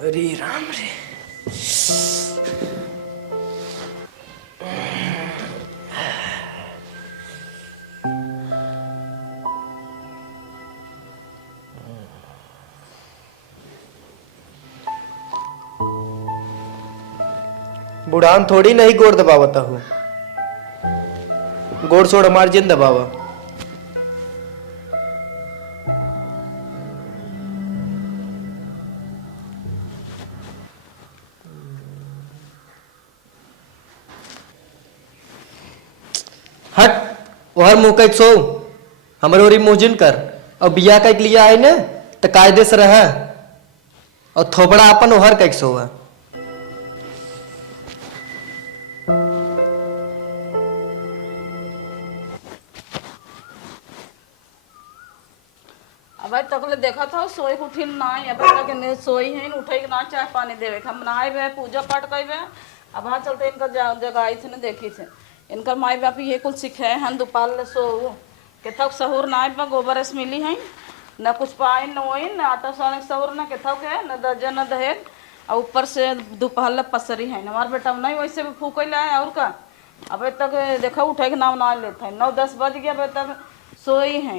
अरे राम रे। बुढ़ान थोड़ी नहीं गोड़ दबावता हूँ, गोड़ छोड़ हमार जिन दबावा। हट वहर मुंह कैक सो हमर ओरी मोजिन कर और बिया कैक लिया है ना तो कायदे से रह और थोबड़ा अपन ओहर कैक सोवा। अब तकले देखा था सोई उठी ना अब तक ने सोई है उठे ना चाय पानी देवे हम नहाए भे पूजा पाठ करे। अब हाँ चलते इनका जगह आई थे ना देखी थे इनकर माई बाप ये कुल सीखे हैं दोपहर ले सो के थक सहूर ना बा गोबर से मिली है न कुछ पाए न वही न आटा साने सहूर न के थक है न दर्जन न दहेज और ऊपर से दोपहर ले पसरी है हमार बेटा नहीं वैसे भी फूक ला है और का। अब तक देखा उठे के नाम ना लेते हैं 9-10 बज गया अब तक सोई है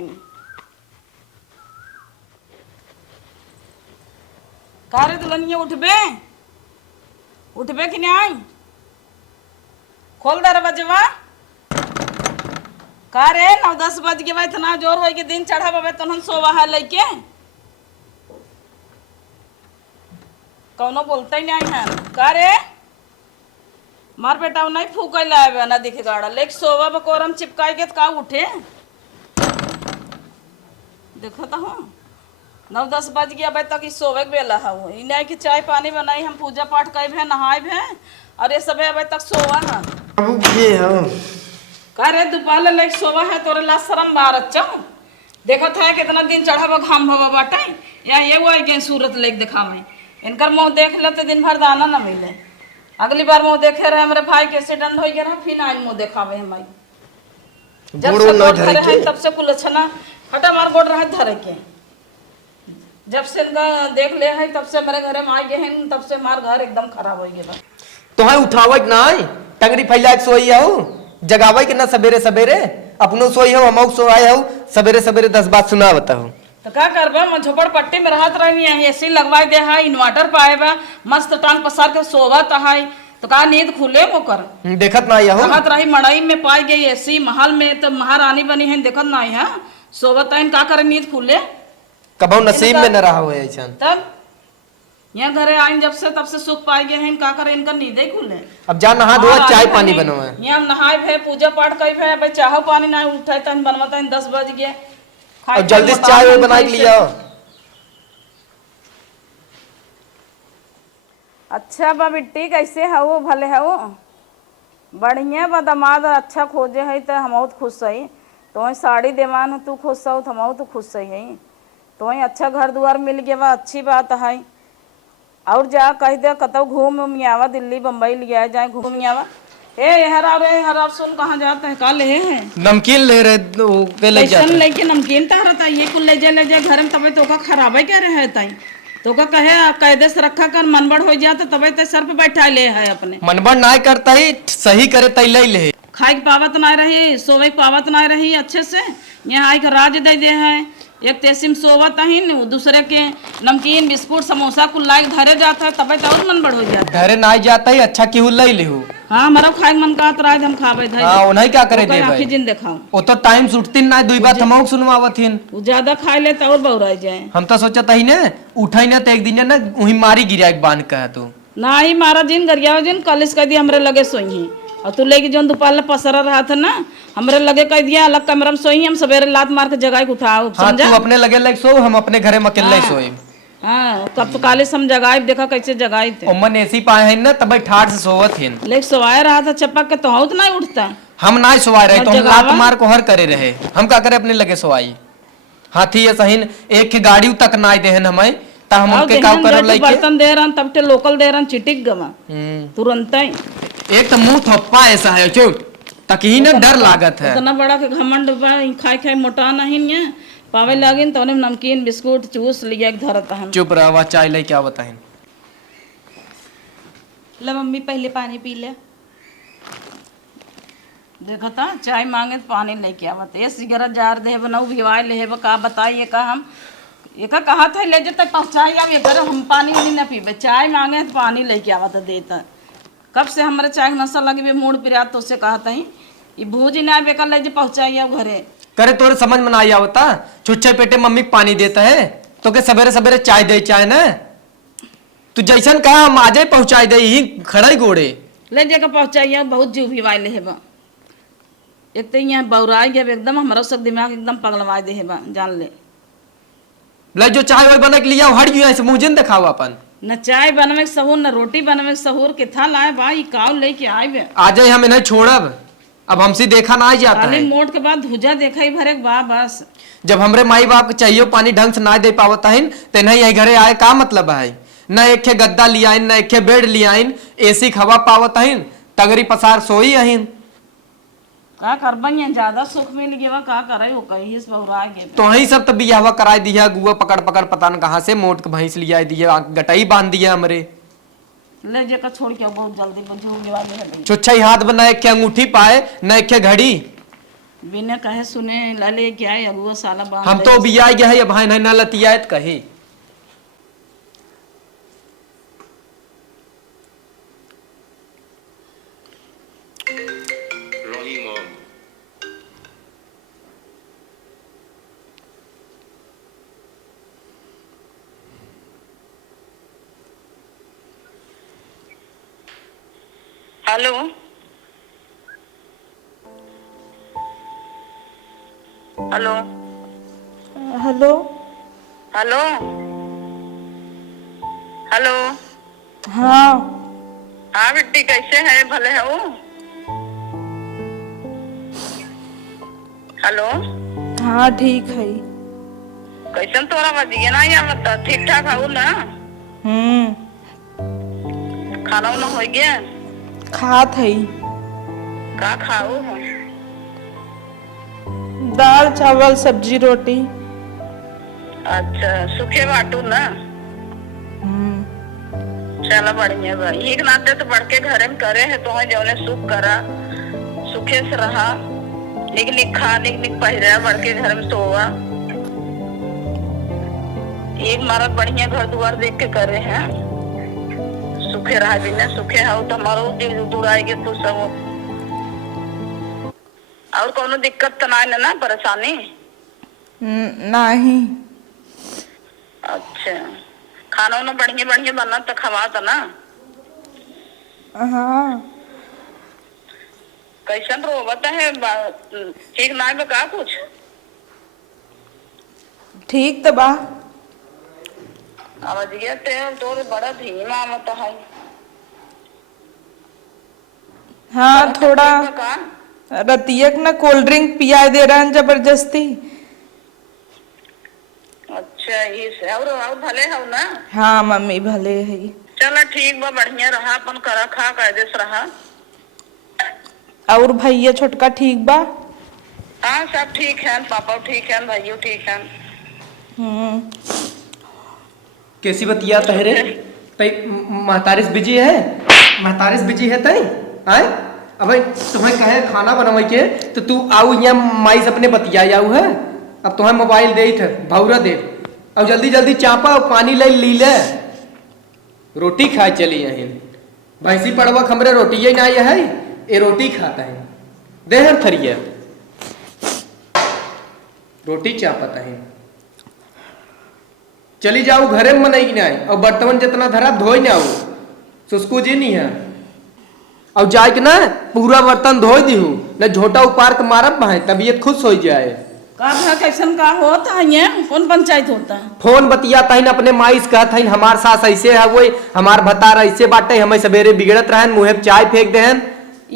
कारे दुल्हनिया उठबे कि नहीं आई खोल दरवाजा का रे 9-10 बज गए इतना जोर हो के दिन चढ़ा बे तो सोवा है लैके कौनो बोलते ही नहीं है का रे मार बेटा नहीं फूक लाए ना दिखे गाड़ा लेक सोवा बकोरम चिपकाई के का उठे देखो तो हूँ 9-10 बज गया भाई तक सोवे के बेला है इन्हें की चाय पानी बनाई हम पूजा पाठ करे नहाए भे और ये सब अभी तक सोवा है का रे दोपहर ले सोवा है तोरे ला शरम बारत चाऊ देखो था कितना दिन चढ़ा घाम भवा बाटे या ये वो है सूरत लेक दिखा में इनकर मुँह देख ले तो दिन भर दाना न मिले। अगली बार मुँह देखे रहे हमारे भाई के एक्सीडेंट हो गया फिर आयल मुँह देखावे हमारी जब से गोड़ धरे है तब से कुल अच्छा हटा मार गोड़ रहे धरे के जब से इनका देख ले है तब से मेरे घर में आ गए हैं तब से हमारा घर एकदम खराब हो गया। तो है उठावे ना टंगरी फैला के सोई हो जगावे के ना सवेरे सवेरे अपनो सोई हो हम सोआए हो सवेरे सवेरे 10 बात सुना बताओ तो क्या करबा मैं झोपड़पट्टी में रहत रही है एसी लगवाई दे है इन्वर्टर पाए बा मस्त टांग पसार के सोवत है तो का नींद खुले वो कर देखत ना हो रहत रही मड़ई में पाई गई एसी महल में तो महारानी बनी है देखत ना है सोवत है का करे नींद खुले कबो नसीब में न रहा हो ऐसा तब यहाँ घरे आइन जब से तब से सुख पाए गए हैं का करे इनका नींद ही खुले। अब जा नहा धोआ चाय पानी बनवा यहाँ नहाए भे पूजा पाठ करे भे अब चाहो पानी ना उठाए तन बनवाता 10 बज गए और जल्दी से चाय बना के लिया। अच्छा बा बिट्टी कैसे है वो भले है वो बढ़िया बा दमाद अच्छा खोजे है तो हम खुश है तो साड़ी देवान तू खुश हो तो हम तो खुश है तो अच्छा घर द्वार मिल गया बा अच्छी बात है और जा कह दे कतौ घूम आवा दिल्ली बम्बई लिया जाए घूम आवा ए हरा सुन कहाँ जाते हैं का ले है नमकीन ले रहे लेके नमकीन तारता ये कुल ले जा घर में तबे तो का खराब है क्या रहे ताई तो का कहे कायदे से रखा कर मनबड़ हो जाता तबे तो सर पे बैठा ले है अपने मनबड़ ना करता ही सही करे तई ले खाई पावत ना रही सोवे पावत ना रही अच्छे से यहाँ आई राज दे दे है एक तेसिम सोवत ही दूसरे के नमकीन बिस्कुट समोसा कुल लाइक धरे जाता है तबे तो और मन बढ़ हो जाता धरे ना जाता ही अच्छा क्यों ले ले हाँ हमारा खाए मन का तो हम खावे थे हां उन्हें क्या करे दे आखी जिन दिखाऊं वो तो टाइम सुटती ना दुई बात हमौ सुनवावथिन वो ज्यादा खा ले तो और बौरा जाए हम तो सोचत ही ने उठाई ना तो एक दिन ना वही मारी गिरा एक बांध कह तू ना ही मारा जिन गरिया जिन कलिस कह दी हमरे लगे सोई और तू लेके जो दोपहर पसरा रहा था ना हमरे लगे कह दिया अलग कमरा में सोई हम सवेरे लात मार के जगह को उठाओ समझा तू अपने लगे लग सो हम अपने घरे में अकेले सोई हाँ कब तो काले सम जगाए देखा कैसे जगाए थे ओमन एसी पाए हैं ना तब ठाठ से सोवत हैं लेक सोवाए रहा था चपक के तो हौत नहीं उठता हम ना सोवाए रहे तो हम लात मार को हर करे रहे हम क्या करे अपने लगे सोवाई हाथी ये सहीन एक की गाड़ी तक ना दे हमें ता हम उनके का करब लइके बर्तन दे रहन तब ते लोकल दे रहन चिटिक गवा तुरंत ही एक तो मुंह थप्पा ऐसा है चो तकही ना डर लागत है इतना बड़ा के घमंड बा खाए खाए मोटा नहीं है पावे लागिन तो नमकीन बिस्कुट चूस लिया धरता हम चुप रहा चाय ले क्या बताएं ला मम्मी पहले पानी पी ले। देखा था चाय मांगे तो पानी लेके आवत ये सिगरेट जार दे बनाऊ भिवाई ले का बताइए का हम एक कहा था ले जते पहुंचाई अब ये हम पानी नहीं ना पीबे चाय मांगे तो पानी लेके आवत देता कब से हमारे चाय नशा लगी बे मूड पिरा तो उससे कहा था ये भूज ना बेकर ले जे पहुंचाई अब घरे करे तोरे समझ में ना आया होता छुच्छे पेटे मम्मी पानी देता है तो के सवेरे सवेरे चाय दे चाय ना तू जैसन कहा हम आजे पहुंचाई दे ही खड़ा ही गोड़े ले जाकर पहुंचाइए बहुत जीव भिवाई ले हेबा एक तो यहाँ बौराई गया एकदम हमारा सब दिमाग एकदम पगलवा दे हेबा जान ले जो चाय वाय बना के लिया हट गया ऐसे मुंह जिन दिखाओ अपन न चाय बनवे के सहूर न रोटी बनवे के सहूर किथा लाए भाई काव लेके आए बे आ जाए हम इन्हें छोड़ब अब हमसे देखा ना जाता खाली है मोट के बाद भुजा देखा ही भरे बा बस जब हमरे माई बाप के चाहिए पानी ढंग से ना दे पावता है तो नहीं यही घरे आए का मतलब है न एक गद्दा लिया न एक बेड लिया एसी हवा पावत है तगरी पसार सोई अहिन का करबन ज्यादा सुख मिल गया का करे हो कहीं इस बौरा गए तो ही सब तो बियाहवा कराई दिया गुआ पकड़ पकड़ पता न कहाँ से मोट के भैंस लिया दिया गटाई बांध दिया हमरे ले जाकर छोड़ के बहुत जल्दी बुझूंगे वाले है छुच्छा हाथ बना एक अंगूठी पाए न एक घड़ी बिना कहे सुने लले क्या है अगुआ साला बांध हम तो बिया गया है भाई नहीं ना लतिया कहे hello hello hello hello hello हाँ हाँ बिट्टी कैसे है भले है वो हेलो हाँ ठीक है। कैसन तोरा बजिए ना या बता ठीक ठाक है ना खाना वाना हो गया खात है का खाओ दाल चावल सब्जी रोटी। अच्छा सूखे बाटू ना चलो बढ़िया भाई एक नाते तो बढ़ के घर में करे है तो जौने सुख करा सुखे से रहा निक निक खा निक निक पहिरा बढ़ के घर में सोवा एक मारा बढ़िया घर द्वार देख के करे हैं सुखे रहा बिना सुखे हो तो हमारो दिल दुराएगी तो सब और कोनो दिक्कत तो ना परेशानी नहीं। अच्छा खाना वाना बढ़िया बढ़िया बना तो खवा था ना हाँ कैसन रोबत है ठीक ना है का कुछ ठीक तो बा आवाज गया तेल तो बड़ा धीमा मत है हाँ थोड़ा का रतियक ना कोल्ड ड्रिंक पिया दे रहा है जबरदस्ती। अच्छा ये से और भले हो ना हाँ मम्मी भले है। चलो ठीक बा बढ़िया रहा अपन करा खा कायदे से रहा और भैया छोटका ठीक बा हाँ सब ठीक है पापा ठीक है भाइयों ठीक है कैसी बतिया तहरे तई महतारिस बिजी है महतारिस बिजी है तई आए अब तुम्हें कहे खाना बनवाई के तो तू आऊ यहाँ माई से अपने बतिया जाऊ है अब तुम्हें मोबाइल दे थे भौरा दे अब जल्दी जल्दी चापा और पानी ले ली ले रोटी खाए चली यहीं भैंसी पड़वा खमरे रोटी ही ना है ये रोटी खाता है दे हर थरिया रोटी चापता है चली जाओ घरे में नहीं ना और बर्तन जितना धरा धोई ना आओ सुस्कू जी नहीं है और जाए के ना पूरा बर्तन धो दी हूँ न झोटा उपार के मारब भाई तबीयत खुश हो जाए का कैसन का होता है ये कौन पंचायत होता है फोन बतियाता है अपने माई से कहता है हमार सास ऐसे है वही हमार भतार ऐसे बाटे हमें सवेरे बिगड़त रहन मुँह चाय फेंक देहन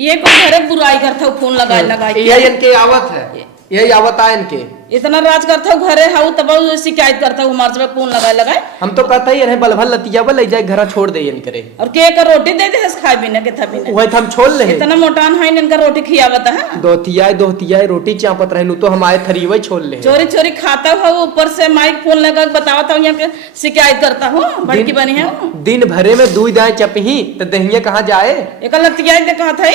ये कोई घरे बुराई करता फोन लगाए लगाए यही इनके आवत है यही आवत है इनके इतना राज करता हूँ घरे हाउ तब शिकायत करता हूँ हमारे से फोन लगाए हम तो कहता ही रहे बलभल लतिया ले जाए घर छोड़ दे करे और के का रोटी दे दे खाए बिना के था बिना वही हम छोड़ ले इतना मोटान है इनका रोटी खियावता है दोहतिया रोटी चापत रहे तो हम आए थरी वही छोड़ ले चोरी चोरी खाता हूँ ऊपर से माइक फोन लगा बतावता हूँ यहाँ के शिकायत करता हूँ बड़की बनी है दिन भरे में दूध दाए चपही तो दहिया कहाँ जाए एक लतिया दे कहा था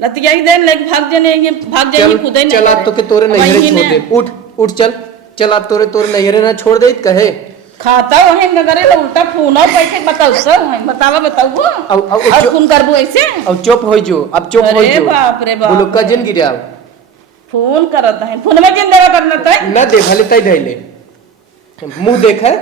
लतिया दे लेके भाग जाने खुद ही चल आप तो के तोरे नैहरे छोड़ दे उठ उठ चल आप तोरे नैहरे ना छोड़ दे कहे खाता वही नगरे उल्टा फोन और पैसे बताओ सर बताओ अब फोन करबो ऐसे अब चुप हो जो अब चुप हो जो बाप रे बाप बुलुक्का जिन गिरा फोन करता है फोन में जिन देवा करना था न देखा ले तई धैले मुंह देखा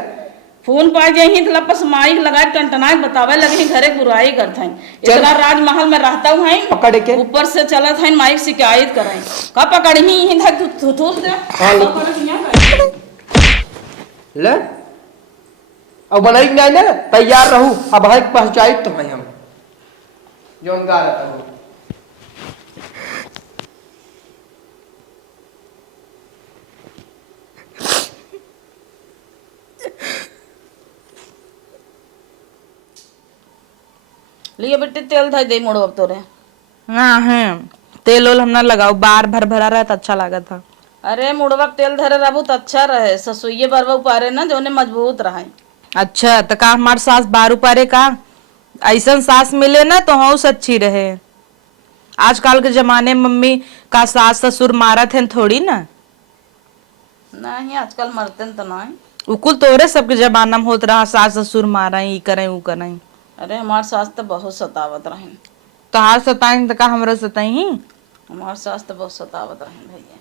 फोन पाए जे ही लपस माइक लगाए टनटनाए बतावे लगे घरे बुराई करता है इतना राजमहल में रहता हूँ है पकड़ के ऊपर से चलत है माइक शिकायत कराई का पकड़ ही धक थूथूर दे ले अब बनाई नहीं ना तैयार रहू अब है पहुंचाई तो है हम जोन गा रहता हूँ लिए बेटे तेल था दे मोड़ो अब तोरे ना है तेल ओल हमना लगाओ बार भर भरा रहा तो अच्छा लगा था अरे मुड़वा तेल धरे रहबू तो अच्छा रहे ससुइये बरवा उपारे ना जोने मजबूत रहे अच्छा तो का हमार सास बार उपारे का ऐसा सास मिले ना तो हौस अच्छी रहे आजकल के जमाने में मम्मी का सास ससुर मारत है थोड़ी ना नहीं आजकल मरते तो नहीं उकुल तोरे सबके जमाना में होत रहा सास ससुर मारा ई करे ऊ करे अरे हमार सास तो बहुत सतावत रहे तो हार सताई तो का हमरा सताई हमार सास तो बहुत सतावत रहे भैया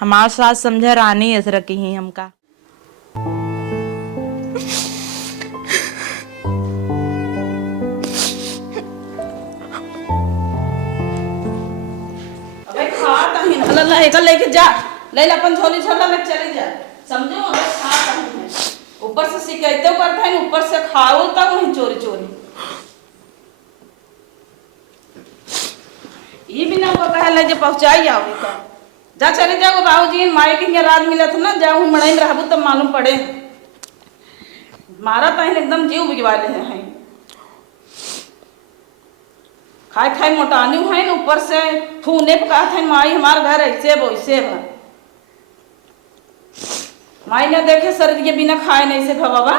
हमार सास समझे रानी ऐसे रखी ही हमका अबे खाता ही ना ला एक लेके जा ले अपन झोली झोला लेके चली जा समझो अबे खाता ही है ऊपर से शिकायतें करता है ऊपर से खाओ तक वही चोरी चोरी ये भी ना वो कहे ले पहुंचाई आओ का जा चले जाओ बाबूजी माई के रात मिला था ना जाओ मड़ाई में रहबू तब मालूम पड़े मारा तो एकदम जीव बिगवा ले हैं खाए खाए मोटानी है ना ऊपर से फूने पे कहा था माई हमारे घर ऐसे वैसे बा माई ने देखे सर के बिना खाए नहीं से बाबा